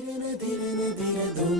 धीरे धीरे धीरे धीरे धूम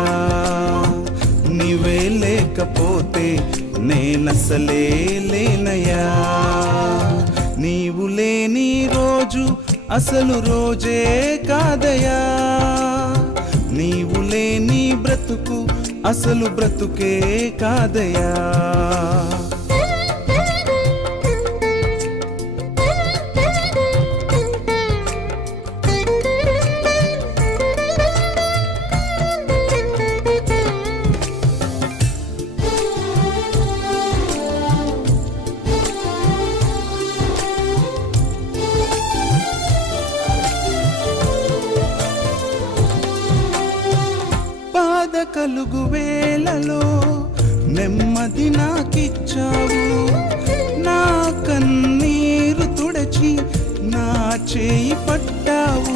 లేకపోతే నేనసలే లేనయ్యా నీవు లేని రోజు అసలు రోజే కాదయా నీవు లేని బ్రతుకు అసలు బ్రతుకే కాదయా బాధ కలుగు వేళలో నెమ్మది నాకిచ్చావు. నా కన్నీరు తుడచి నా చేయి పట్టావు.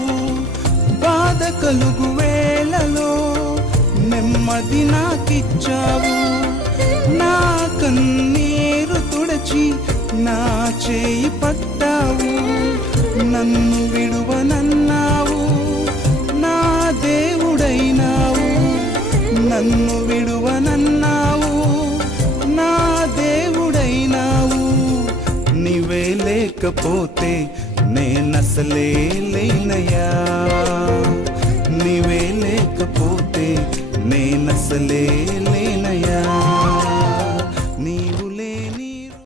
బాధ కలుగు వేళలో నెమ్మది నాకిచ్చావు. నా కన్నీరు తుడచి నా చేయి పట్టావు. నన్ను నన్ను విడువనన్నావు నా దేవుడైనావు. నీవే లేకపోతే నేనసలే లేనయ్యా